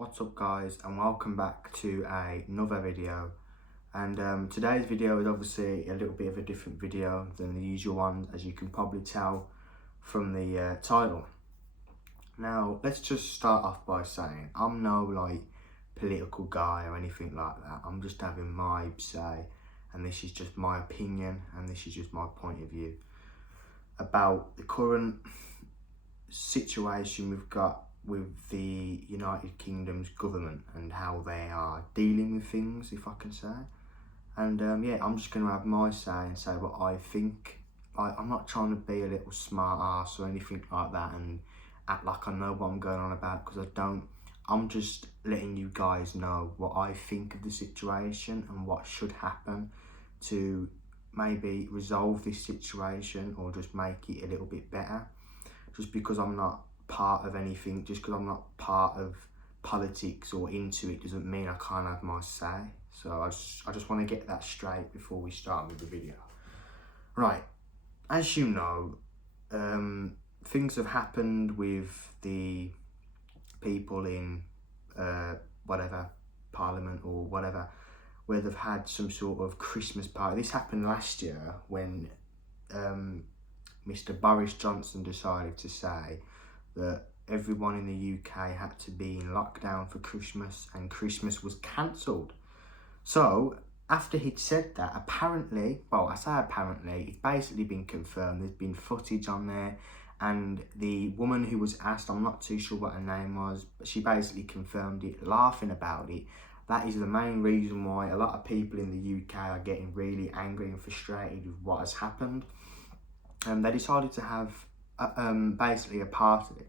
What's up guys, and welcome back to another video. And today's video is obviously a little bit of a different video than the usual one, as you can probably tell from the title. Now let's just start off by saying I'm no like political guy or anything like that. I'm just having my say, and this is just my opinion, and this is just my point of view about the current situation we've got with the United Kingdom's government and how they are dealing with things, if I can say. And yeah, I'm just going to have my say and say what I think. I'm not trying to be a little smart ass or anything like that and act like I know what I'm going on about, because I don't. I'm just letting you guys know what I think of the situation and what should happen to maybe resolve this situation or just make it a little bit better. Just because I'm not part of anything, just because I'm not part of politics or into it, doesn't mean I can't have my say. So I just want to get that straight before we start with the video. Right, as you know, things have happened with the people in whatever parliament or whatever, where they've had some sort of Christmas party. This happened last year when Mr. Boris Johnson decided to say that everyone in the UK had to be in lockdown for Christmas, and Christmas was cancelled. So after he'd said that, apparently, well, I say apparently, it's basically been confirmed. There's been footage on there, and the woman who was asked, I'm not too sure what her name was, but she basically confirmed it, laughing about it. That is the main reason why a lot of people in the UK are getting really angry and frustrated with what has happened. They decided to have basically a party.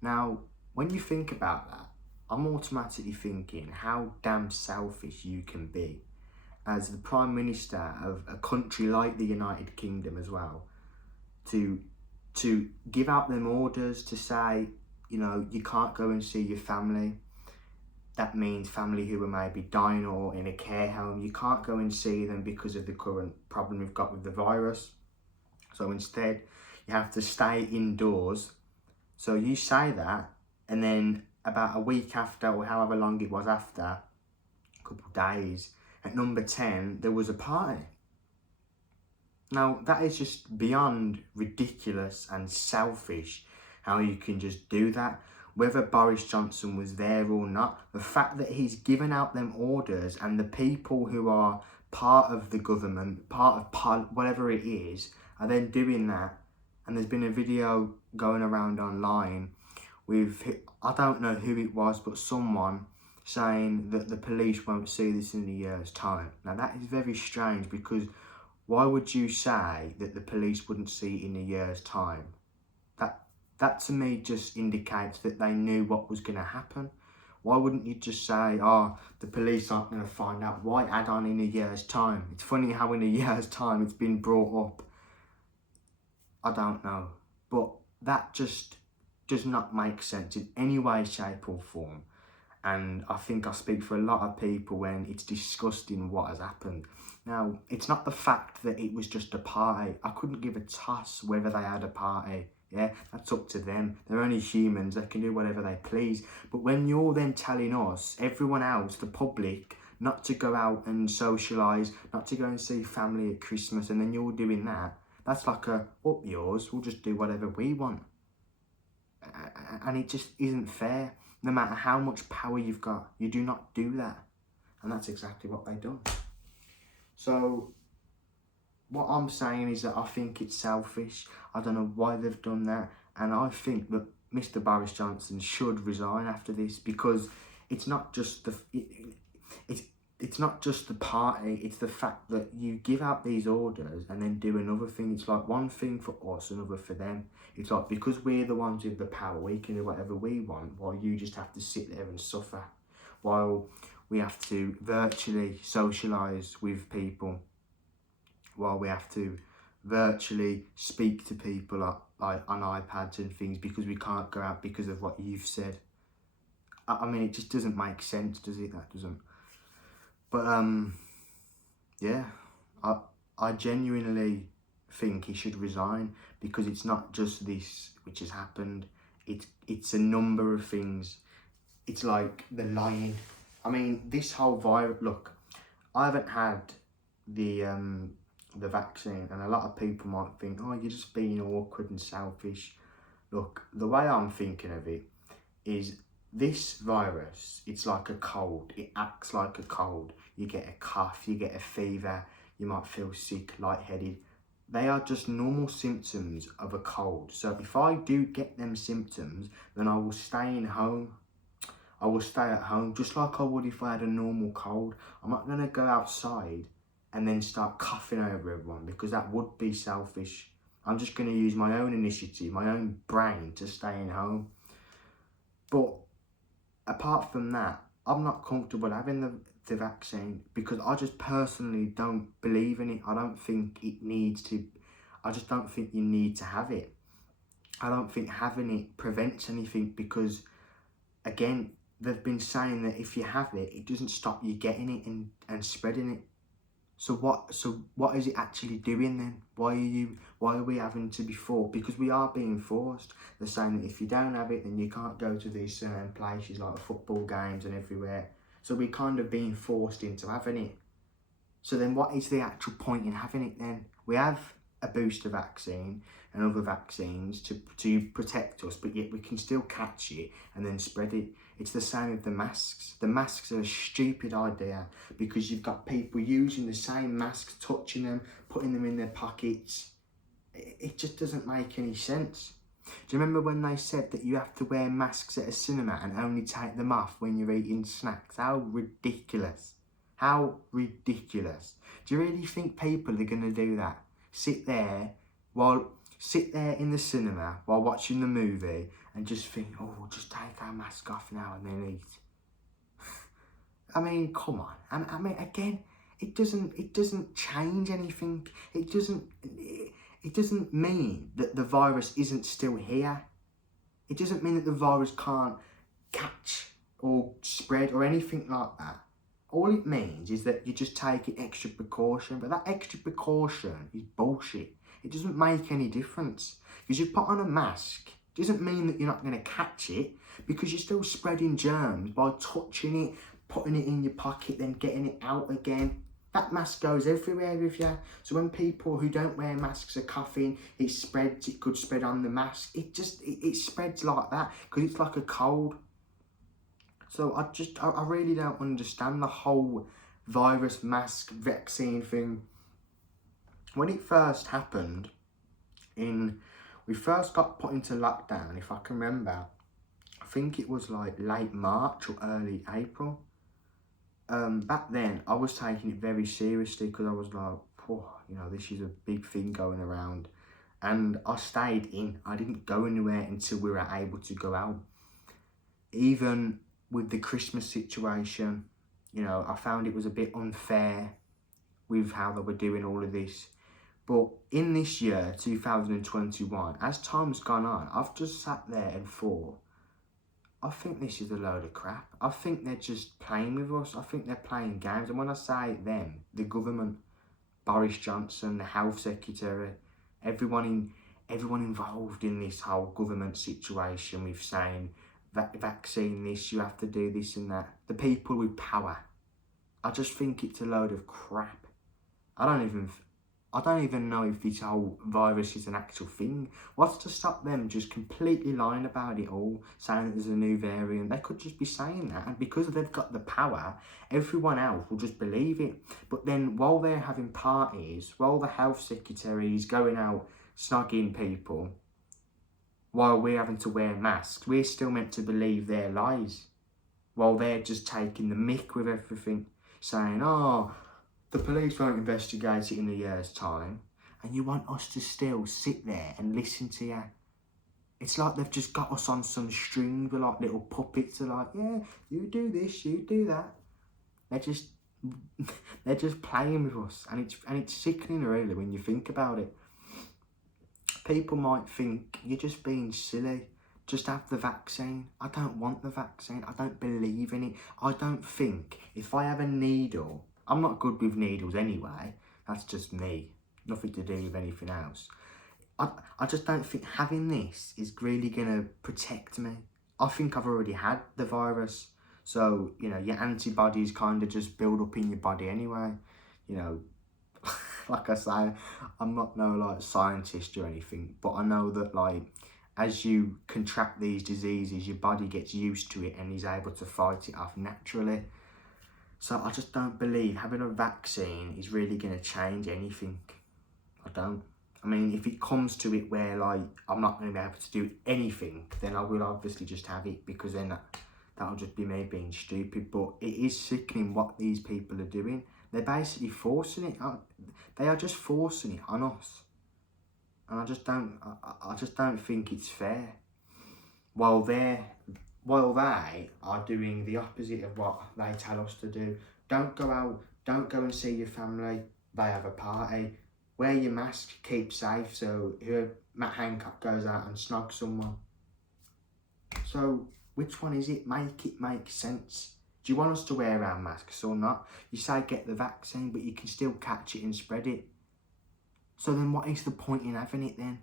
Now, when you think about that, I'm automatically thinking how damn selfish you can be as the Prime Minister of a country like the United Kingdom as well, to give out them orders to say, you know, you can't go and see your family. That means family who are maybe dying or in a care home. You can't go and see them because of the current problem we've got with the virus. So instead, you have to stay indoors. So you say that, and then about a week after, or however long it was after, a couple of days, at number 10, there was a party. Now, that is just beyond ridiculous and selfish, how you can just do that. Whether Boris Johnson was there or not, the fact that he's given out them orders and the people who are part of the government, part of whatever it is, are then doing that. And there's been a video going around online with, I don't know who it was, but someone saying that the police won't see this in a year's time. Now that is very strange, because why would you say that the police wouldn't see it in a year's time? That to me just indicates that they knew what was going to happen. Why wouldn't you just say, oh, the police aren't going to find out? Why add on in a year's time? It's funny how in a year's time it's been brought up. I don't know. But that just does not make sense in any way, shape or form. And I think I speak for a lot of people when it's disgusting what has happened. Now, it's not the fact that it was just a party. I couldn't give a toss whether they had a party. Yeah, that's up to them. They're only humans. They can do whatever they please. But when you're then telling us, everyone else, the public, not to go out and socialise, not to go and see family at Christmas, and then you're doing that, that's like a, up yours, we'll just do whatever we want. And it just isn't fair. No matter how much power you've got, you do not do that. And that's exactly what they've done. So what I'm saying is that I think it's selfish. I don't know why they've done that. And I think that Mr. Boris Johnson should resign after this, because it's not just the it's not just the party, it's the fact that you give out these orders and then do another thing. It's like one thing for us, another for them. It's like, because we're the ones with the power, we can do whatever we want, while you just have to sit there and suffer, while we have to virtually socialise with people, while we have to virtually speak to people like on iPads and things, because we can't go out because of what you've said. I mean, it just doesn't make sense, does it? That doesn't. But yeah, I genuinely think he should resign, because it's not just this which has happened. It's a number of things it's like the lying. I mean, this whole virus, look, I haven't had the vaccine, and a lot of people might think, oh, you're just being awkward and selfish. Look, the way I'm thinking of it is this virus, it's like a cold. It acts like a cold. You get a cough, you get a fever, you might feel sick, lightheaded. They are just normal symptoms of a cold. So if I do get them symptoms, then I will stay in home. I will stay at home just like I would if I had a normal cold. I'm not going to go outside and then start coughing over everyone, because that would be selfish. I'm just going to use my own initiative, my own brain to stay in home. But apart from that, I'm not comfortable having the vaccine, because I just personally don't believe in it. I don't think it needs to. I just don't think you need to have it. I don't think having it prevents anything, because again, they've been saying that if you have it, it doesn't stop you getting it and spreading it. So what is it actually doing then? Why are we having to be forced? Because we are being forced. They're saying that if you don't have it, then you can't go to these certain places like football games and everywhere. So we're kind of being forced into having it. So then what is the actual point in having it then? We have a booster vaccine and other vaccines to protect us, but yet we can still catch it and then spread it. It's the same with the masks. The masks are a stupid idea, because you've got people using the same masks, touching them, putting them in their pockets. It just doesn't make any sense. Do you remember when they said that you have to wear masks at a cinema and only take them off when you're eating snacks? How ridiculous. How ridiculous. Do you really think people are going to do that? Sit there in the cinema while watching the movie and just think, oh, we'll just take our mask off now and then eat. I mean, come on. I mean, again, it doesn't change anything. It doesn't mean that the virus isn't still here. It doesn't mean that the virus can't catch or spread or anything like that. All it means is that you're just taking extra precaution, but that extra precaution is bullshit. It doesn't make any difference. Because you put on a mask, it doesn't mean that you're not going to catch it, because you're still spreading germs by touching it, putting it in your pocket, then getting it out again. That mask goes everywhere with you. So when people who don't wear masks are coughing, it spreads, it could spread on the mask. It spreads like that, because it's like a cold. So I really don't understand the whole virus mask vaccine thing. When it first happened, we first got put into lockdown, if I can remember, I think it was like late March or early April. Back then, I was taking it very seriously, because I was like, oh, this is a big thing going around. And I stayed in. I didn't go anywhere until we were able to go out. Even with the Christmas situation, I found it was a bit unfair with how they were doing all of this. But in this year, 2021, as time's gone on, I've just sat there and thought, I think this is a load of crap. I think they're just playing with us. I think they're playing games. And when I say them, the government, Boris Johnson, the health secretary, everyone involved in this whole government situation with saying, vaccine this, you have to do this and that. The people with power. I just think it's a load of crap. I don't even know if this whole virus is an actual thing. What's to stop them just completely lying about it all, saying that there's a new variant? They could just be saying that, and because they've got the power, everyone else will just believe it. But then while they're having parties, while the health secretary is going out snogging people, while we're having to wear masks, we're still meant to believe their lies. While they're just taking the mick with everything, saying, oh, the police won't investigate it in a year's time, and you want us to still sit there and listen to you. It's like they've just got us on some string. We're like little puppets. They're like, yeah, you do this, you do that. They're just playing with us, and it's sickening really when you think about it. People might think you're just being silly. Just have the vaccine. I don't want the vaccine. I don't believe in it. I don't think if I have a needle, I'm not good with needles anyway. That's just me. Nothing to do with anything else. I just don't think having this is really going to protect me. I think I've already had the virus. So, you know, your antibodies kind of just build up in your body anyway. You know, like I say, I'm not no like scientist or anything, but I know that like as you contract these diseases, your body gets used to it and is able to fight it off naturally. So I just don't believe having a vaccine is really going to change anything. I don't. I mean, if it comes to it where like I'm not going to be able to do anything, then I will obviously just have it, because then that'll just be me being stupid. But it is sickening what these people are doing. They're basically forcing it. They are just forcing it on us, and I just don't think it's fair. While they are doing the opposite of what they tell us to do. Don't go out. Don't go and see your family. They have a party. Wear your mask. Keep safe. So Matt Hancock goes out and snogs someone. So which one is it? Make it make sense. Do you want us to wear our masks or not? You say get the vaccine, but you can still catch it and spread it. So then what is the point in having it then?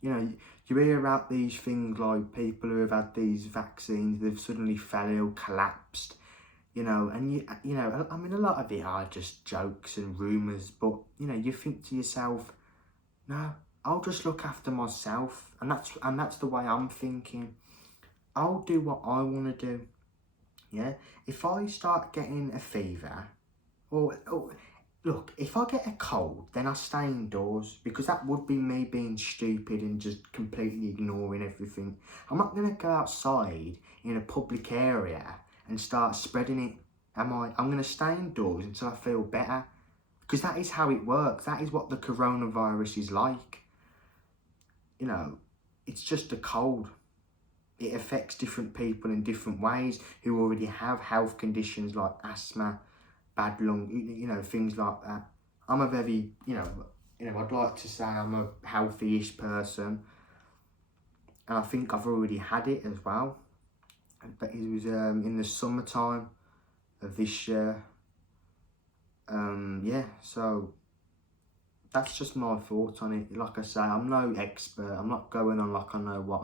You know, you hear about these things like people who have had these vaccines, they've suddenly fell ill, collapsed, you know, and you know, I mean, a lot of it are just jokes and rumours, but, you know, you think to yourself, no, I'll just look after myself, and that's the way I'm thinking. I'll do what I want to do. Yeah, if I start getting a fever, or look, if I get a cold, then I stay indoors, because that would be me being stupid and just completely ignoring everything. I'm not going to go outside in a public area and start spreading it, am I? I'm going to stay indoors until I feel better, because that is how it works. That is what the coronavirus is like. You know, it's just a cold. It affects different people in different ways who already have health conditions like asthma, bad lung, you know, things like that. I'm a very, you know, I'd like to say I'm a healthy-ish person, and I think I've already had it as well. But it was in the summertime of this year. Yeah, so that's just my thoughts on it. Like I say, I'm no expert. I'm not going on like I know what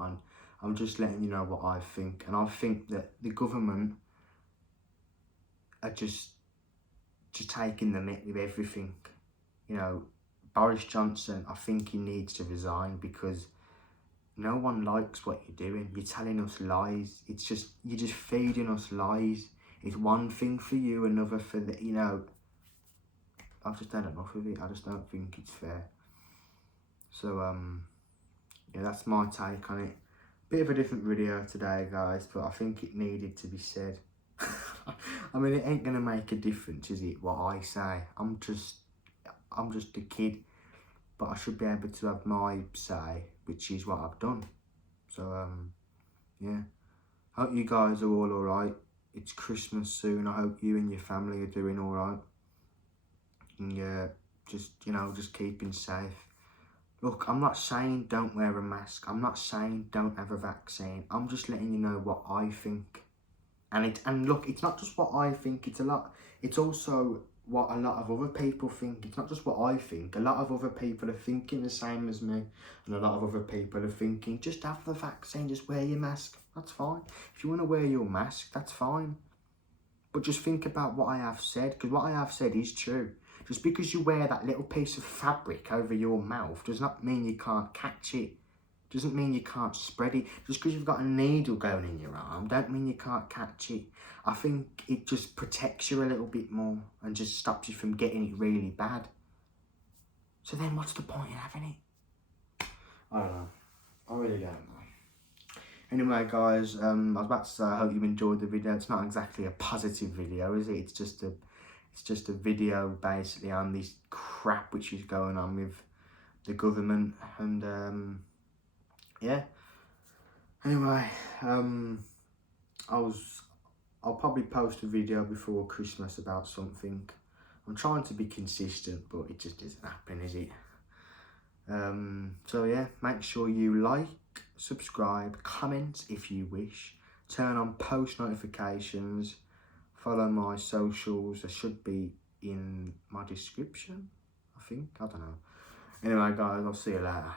I'm just letting you know what I think. And I think that the government are just taking the mick with everything. You know, Boris Johnson, I think he needs to resign, because no one likes what you're doing. You're telling us lies. It's just, you're just feeding us lies. It's one thing for you, another for the, you know, I've just had enough of it. I just don't think it's fair. So, yeah, that's my take on it. Bit of a different video today, guys, but I think it needed to be said. I mean, it ain't gonna make a difference, is it, what I say? I'm just a kid, but I should be able to have my say, which is what I've done. So, yeah. Hope you guys are all alright. It's Christmas soon. I hope you and your family are doing alright. And yeah, just, you know, just keeping safe. Look, I'm not saying don't wear a mask. I'm not saying don't have a vaccine. I'm just letting you know what I think. And look, it's not just what I think. It's also what a lot of other people think. It's not just what I think. A lot of other people are thinking the same as me. And a lot of other people are thinking, just have the vaccine, just wear your mask. That's fine. If you want to wear your mask, that's fine. But just think about what I have said, because what I have said is true. Just because you wear that little piece of fabric over your mouth does not mean you can't catch it. Doesn't mean you can't spread it. Just because you've got a needle going in your arm, don't mean you can't catch it. I think it just protects you a little bit more and just stops you from getting it really bad. So then what's the point in having it? I don't know. I really don't know. Anyway, guys, I was about to say I hope you enjoyed the video. It's not exactly a positive video, is it? It's just a video basically on this crap which is going on with the government, and yeah. Anyway, I'll probably post a video before Christmas about something. I'm trying to be consistent, but it just isn't happening, is it? So yeah, make sure you like, subscribe, comment if you wish, turn on post notifications, follow my socials. They should be in my description, I think. I don't know. Anyway, guys, I'll see you later.